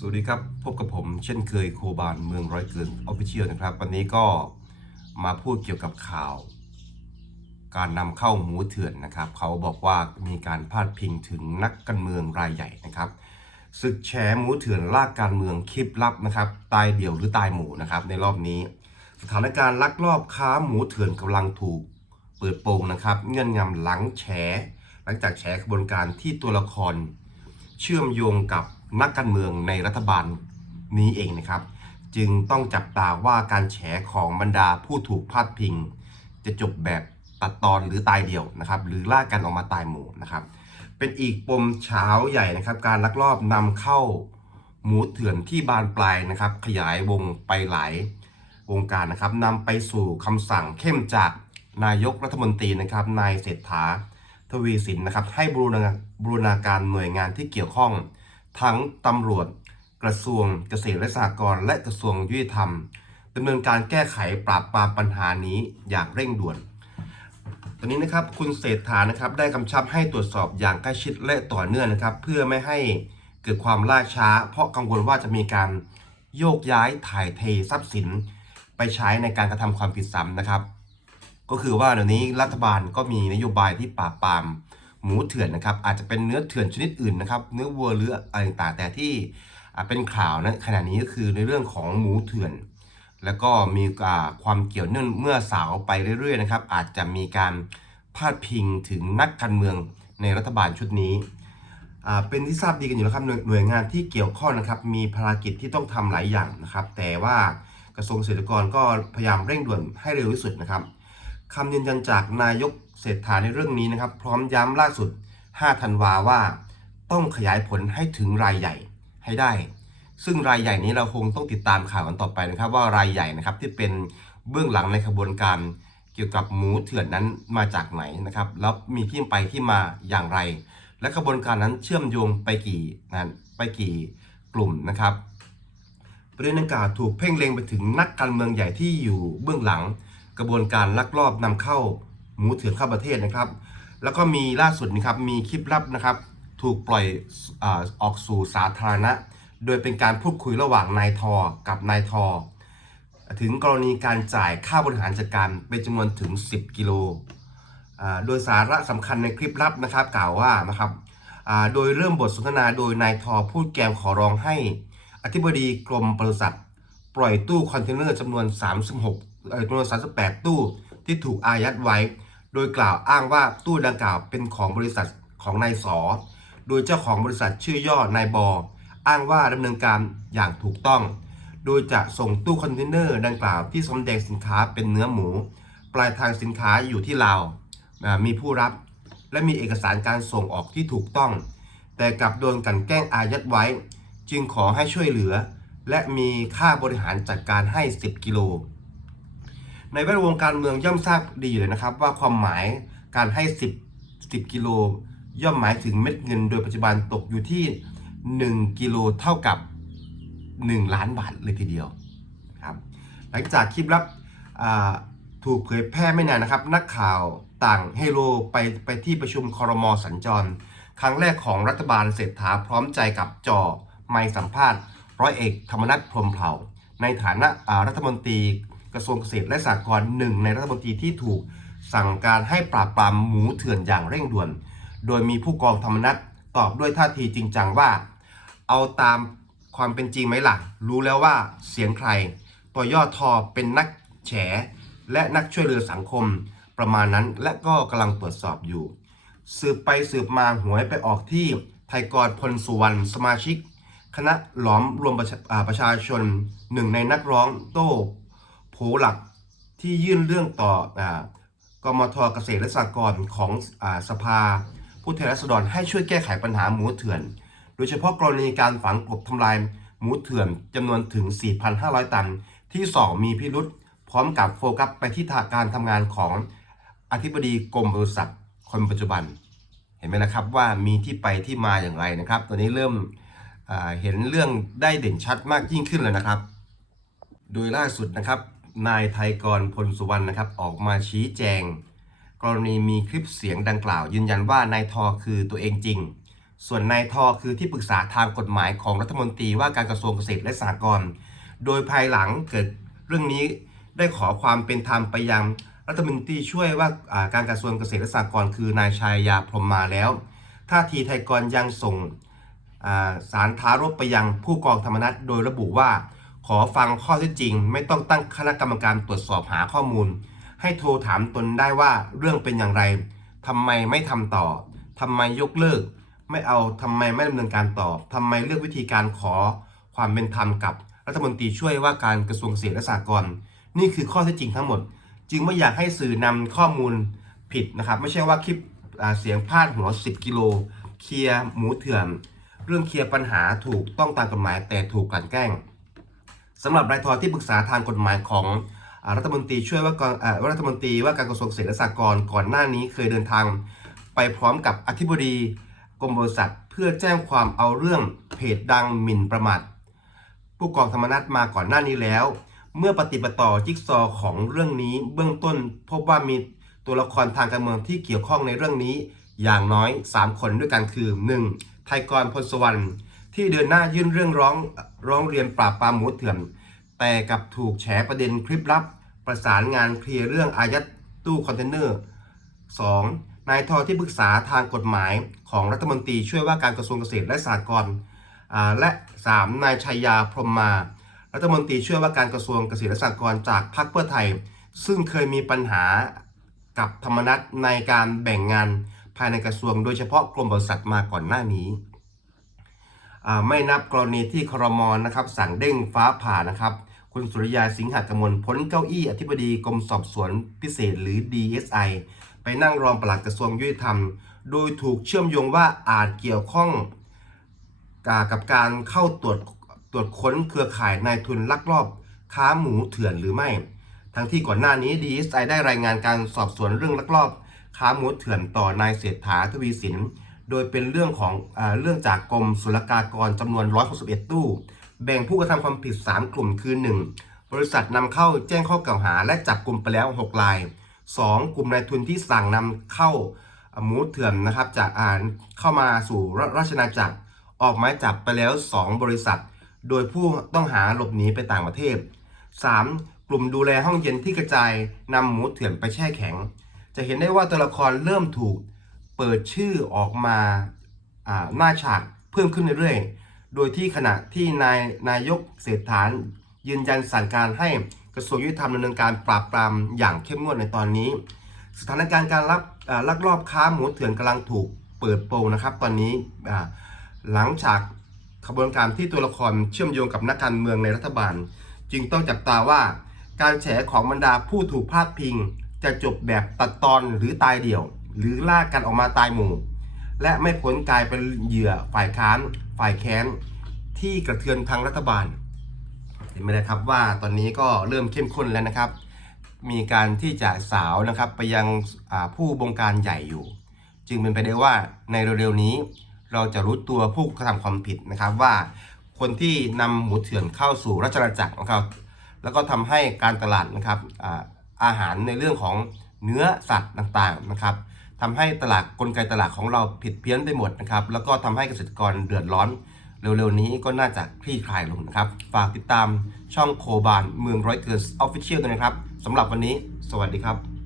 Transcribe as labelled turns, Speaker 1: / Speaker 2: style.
Speaker 1: สวัสดีครับ พบกับผมเช่นเคยโคบานเมืองร้อยเกินออฟฟิเชียลนะครับ วันนี้ก็มาพูดเกี่ยวกับข่าว การนำเข้าหมูเถื่อนนะครับ เขาบอกว่ามีการพาดพิงถึงนักการเมืองรายใหญ่นะครับศึกแฉหมูเถื่อนลากการเมืองคลิปลับนะครับตายเดี่ยวหรือตายหมูนะครับ ในรอบนี้ สถานการณ์ลักลอบค้าหมูเถื่อนกำลังถูก เปิดโปงนะครับ เงื่อนงำหลังแฉ หลังจากแฉกระบวนการที่ตัวละคร เชื่อมโยงกับ นักการเมืองในรัฐบาลนี้เองนะครับ จึงต้องจับตาว่าการแฉของบรรดาผู้ถูกพาดพิง จะจบแบบตัดตอนหรือตายเดี่ยวนะครับหรือล่ากันออกมาตายหมู่นะครับ เป็นอีกปมเช้าใหญ่นะครับ การลักลอบนำเข้าหมูเถื่อนที่บานปลายนะครับ ขยายวงไปหลายวงการนะครับนำไปสู่คำสั่งเข้มจากนายกรัฐมนตรีนะครับนายเศรษฐาทวีสินนะครับให้บูรณาบูรณาการหน่วยงานที่เกี่ยวข้อง ทั้งตำรวจ กระทรวงเกษตรและสหกรณ์และกระทรวงยุติธรรมดำเนินการแก้ไขปราบปรามปัญหานี้อย่างเร่งด่วน ตอนนี้นะครับคุณเศรษฐานะครับได้กำชับให้ตรวจสอบอย่างใกล้ชิดและต่อเนื่องนะครับ เพื่อไม่ให้เกิดความล่าช้า เพราะกังวลว่าจะมีการโยกย้ายถ่ายเททรัพย์สิน ไปใช้ในการกระทำความผิดซ้ำนะครับ ก็คือว่าเดี๋ยวนี้รัฐบาลก็มีนโยบายที่ปราบปราม หมูเถื่อนนะครับ อาจจะเป็นเนื้อเถื่อนชนิดอื่นนะครับ เนื้อวัวหรืออะไรต่างแต่ที่เป็นข่าวนะขณะนี้ก็คือในเรื่องของหมูเถื่อน แล้วก็มีความเกี่ยวเนื่องเมื่อสาวไปเรื่อยๆนะครับ อาจจะมีการพาดพิงถึงนักการเมืองในรัฐบาลชุดนี้เป็นที่ทราบดีกันอยู่แล้วครับหน่วยหน่วยงานที่เกี่ยวข้องนะครับมีภารกิจที่ต้องทำหลายอย่างนะครับ แต่ว่ากระทรวงเกษตรกรก็พยายามเร่งด่วนให้เร็วที่สุดนะครับคำยืนยันจากนายก เศรษฐาในเรื่องนี้นะครับ พร้อมย้ำล่าสุด 5 ธันวาว่า ต้องขยายผลให้ถึงรายใหญ่ให้ได้ ซึ่งรายใหญ่นี้เราคงต้องติดตามข่าวกันต่อไปนะครับ ว่ารายใหญ่นะครับที่เป็นเบื้องหลังในขบวนการเกี่ยวกับหมูเถื่อนนั้นมาจากไหนนะครับแล้วมีที่ไปที่มาอย่างไร และขบวนการนั้นเชื่อมโยงไปกี่นั้นไปกี่กลุ่มนะครับประเด็นดังกล่าวถูกเพ่งเล็งไปถึงนักการเมืองใหญ่ที่อยู่เบื้องหลัง กระบวนการลักลอบนำเข้า หมูเถื่อนเข้าประเทศนะครับ แล้วก็มีล่าสุดนะครับมีคลิปลับนะครับ ถูกปล่อยอออกสู่สาธารณะ โดยเป็นการพูดคุยระหว่างนายทอกับนายทอถึงกรณีการจ่ายค่าบริหารจัดการเป็นจำนวนถึง 10 กิโลอ่าโดยสาระสำคัญในคลิปลับนะครับ กล่าวว่านะครับอ่าโดยเริ่มบทสนทนาโดยนายทอพูดแกมขอร้องให้ อธิบดีกรมปศุสัตว์ปล่อยตู้คอนเทนเนอร์จำนวน 36จำนวน38 ตู้ที่ถูกอายัดไว้ โดยกล่าวอ้างว่าตู้ดังกล่าวเป็นของบริษัทของนายสอโดยเจ้าของบริษัทชื่อย่อนายบออ้างว่าดำเนินการอย่างถูกต้อง โดยจะส่งตู้คอนเทนเนอร์ดังกล่าวที่สำแดงสินค้าเป็นเนื้อหมู ปลายทางสินค้าอยู่ที่ลาวอ่ามีผู้รับ และมีเอกสารการส่งออกที่ถูกต้อง แต่กลับโดนกลันแกล้งอายัดไว้ จึงขอให้ช่วยเหลือ และมีค่าบริหารจัดการให้ 10 กิโล ในแวดวงการเมืองย่อมทราบดีอยู่เลยนะครับ ว่าความหมายการให้ 10 10กิโลย่อมหมายถึงเม็ดเงินโดยปัจจุบันตกอยู่ที่ 1 กิโลเท่ากับ 1 ล้านบาทเลยทีเดียวครับหลังจากคลิปลับถูกเผยแพร่ไม่นานนะครับ นักข่าวต่างเฮโลไปไปที่ประชุมคอรมอสัญจร ครั้งแรกของรัฐบาลเศรษฐาพร้อมใจกับจอไม่สัมภาษณ์ ร้อยเอกธรรมนัฐพรหมเผ่า ในฐานะรัฐมนตรี ระทรวงเกษตรและสหกรณ์หนึ่งในรัฐมนตรีที่ถูกสั่งการให้ปราบปรามหมูเถื่อนอย่างเร่งด่วน โดยมีผู้กองธรรมนัฐตอบด้วยท่าทีจริงจังว่า เอาตามความเป็นจริงไหมล่ะ รู้แล้วว่าเสียงใครตัวย่อทอเป็นนักแฉ และนักช่วยเหลือสังคมประมาณนั้นและก็กำลังตรวจสอบอยู่ สืบไปสืบมาหวยไปออกที่ไทยกรพลสุวรรณสมาชิก คณะหลอมรวมประชาอ่าประชาชนหนึ่งในนักร้องโต้ โผหลักที่ยื่นเรื่องต่ออากมทเกษตรและสหกรณ์ของอสภา ผู้แทนราษฎรให้ช่วยแก้ไขปัญหาหมูเถื่อน โดยเฉพาะกรณีการฝังกลบทำลายหมูเถื่อนจำนวนถึง 4,500 ตัน ที่สองมีพิรุษพร้อมกับโฟกัสไปที่การทำงานของอธิบดีกรมปศุสัตว์คนปัจจุบัน เห็นไหมนะครับว่ามีที่ไปที่มาอย่างไรนะครับตัวนี้เริ่มเห็นเรื่องได้เด่นชัดมากยิ่งขึ้นแล้วนะครับ โดยล่าสุดนะครับ นายไทยกรพลสุวรรณนะครับออกมาชี้แจง กรณีมีคลิปเสียงดังกล่าว ยืนยันว่านายทอคือตัวเองจริง ส่วนนายทอคือที่ปรึกษาทางกฎหมายของรัฐมนตรีว่าการกระทรวงเกษตรและสหกรณ์โดยภายหลังเกิดเรื่องนี้ได้ขอความเป็นธรรมไปยังรัฐมนตรีช่วยว่าการกระทรวงเกษตรและสหกรณ์คือนายชายยาพรมมาแล้วท่าทีไทยกรยังส่งสารทารบไปยังผู้กองธรรมนัฐโดยระบุว่า ขอฟังข้อเท็จจริง ไม่ต้องตั้งคณะกรรมการตรวจสอบหาข้อมูล ให้โทรถามตนได้ว่าเรื่องเป็นอย่างไรทำไมไม่ทำต่อทำไมยกเลิก ไม่เอาทำไมไม่ดำเนินการต่อทำไมเลือกวิธีการขอความเป็นธรรมกับรัฐมนตรีช่วยว่าการกระทรวงเกษตรและสหกรณ์นี่คือข้อเท็จจริงทั้งหมด จึงไม่อยากให้สื่อนำข้อมูลผิดนะครับ ไม่ใช่ว่าคลิปเสียงพาดหัว 10 กิโล เคลียร์หมูเถื่อน เรื่องเคลียร์ปัญหาถูกต้องตามกฎหมายแต่ถูกกลั่นแกล้ง สำหรับนายทอที่ปรึกษาทางกฎหมายของอรัฐมนตรีช่วยว่าการรัฐมนตรีว่าการกระทรวงเกษตรและสหกรณ์ก่อนหน้านี้เคยเดินทาง ไปพร้อมกับอธิบดีกรมบริษัทเพื่อแจ้งความเอาเรื่องเพจดังหมิ่นประมาทผู้กองธรรมนัฐมาก่อนหน้านี้แล้ว เมื่อปฏิบัติต่อจิ๊กซอของเรื่องนี้เบื้องต้น พบว่ามีตัวละครทางการเมืองที่เกี่ยวข้องในเรื่องนี้ อย่างน้อย 3 คนด้วยกันคือ 1. ไทยกรพลสวรรณ ที่เดินหน้ายื่นเรื่องร้องร้องเรียนปราบปรามหมูเถื่อน แต่กับถูกแฉประเด็นคลิปลับ ประสานงานเคลียร์เรื่องอายัดตู้คอนเทนเนอร์ 2. นายทอที่ปรึกษาทางกฎหมายของรัฐมนตรีช่วยว่าการกระทรวงเกษตรและสหกรณ์อ่าและ 3. นายชัยยาพรหมมา รัฐมนตรีช่วยว่าการกระทรวงเกษตรและสหกรณ์จากพรรคเพื่อไทย ซึ่งเคยมีปัญหากับธรรมนัตในการแบ่งงานภายในกระทรวงโดยเฉพาะกรมบริษัทมาก่อนหน้านี้ ไม่นับกรณีที่ครมอนะครับสั่งเด้งฟ้าผ่านะครับ คุณสุริยาสิงหกมลพ้นเก้าอี้อธิบดีกรมสอบสวนพิเศษหรือ DSI ไปนั่งรองปลัดกระทรวงยุติธรรม โดยถูกเชื่อมโยงว่าอาจเกี่ยวข้องกับการเข้าตรวจตรวจค้นเครือข่ายนายทุนลักลอบค้าหมูเถื่อนหรือไม่ ทั้งที่ก่อนหน้านี้ DSI ได้รายงานการสอบสวนเรื่องลักลอบค้าหมูเถื่อนต่อนายเศรษฐาทวีสิน โดยเป็นเรื่องของอเรื่องจากกรมศุลกากรจำนวน 161 ตู้ แบ่งผู้กระทำความผิด 3 กลุ่มคือ 1. บริษัทนำเข้าแจ้งข้อกล่าวหาและจับกลุ่มไปแล้ว 6 ราย 2. กลุ่มนายทุนที่สั่งนำเข้าหมูเถื่อนนะครับจากอ่านเข้ามาสู่ราชนาจักร ออกหมายจับไปแล้ว 2 บริษัท โดยผู้ต้องหาหลบหนีไปต่างประเทศ 3. กลุ่มดูแลห้องเย็นที่กระจายนำหมูเถื่อนไปแช่แข็ง จะเห็นได้ว่าตัวละครเริ่มถูก เปิดชื่อออกมาหน้าฉากเพิ่มขึ้นเรื่อยๆ โดยที่ขณะที่นายนายกเศรษฐายืนยันสั่งการให้กระทรวงยุติธรรมดำเนินการปราบปรามอย่างเข้มงวดในตอนนี้ สถานการณ์การรับลักลอบค้าหมูเถื่อนกำลังถูกเปิดโปงนะครับ ตอนนี้หลังจากขบวนการที่ตัวละครเชื่อมโยงกับนักการเมืองในรัฐบาล จึงต้องจับตาว่าการแฉของบรรดาผู้ถูกพาดพิง จะจบแบบตัดตอนหรือตายเดี่ยว หรือลากกันออกมาตายหมู่ และไม่พ้นกลายเป็นเหยื่อฝ่ายค้านฝ่ายแค้นที่กระเทือนทางรัฐบาล เห็นไหมนะครับว่าตอนนี้ก็เริ่มเข้มข้นแล้วนะครับ มีการที่จะสาวนะครับไปยังผู้บงการใหญ่อยู่ จึงเป็นไปได้ว่าในเร็วๆนี้ เราจะรู้ตัวผู้กระทำความผิดนะครับว่าคนที่นำหมูเถื่อนเข้าสู่ราชอาณาจักรนะครับ แล้วก็ทำให้การตลาดนะครับอาอาหารในเรื่องของเนื้อสัตว์ต่างๆนะครับ ทำให้ตลาดกลไกตลาดของเราผิดเพี้ยนไปหมดนะครับ แล้วก็ทำให้เกษตรกรเดือดร้อน เร็วๆนี้ก็น่าจะคลี่คลายลงนะครับ ฝากติดตามช่องโคบานเมืองร้อยเกิร์สออฟฟิเชียลด้วยนะครับสำหรับวันนี้ สวัสดีครับ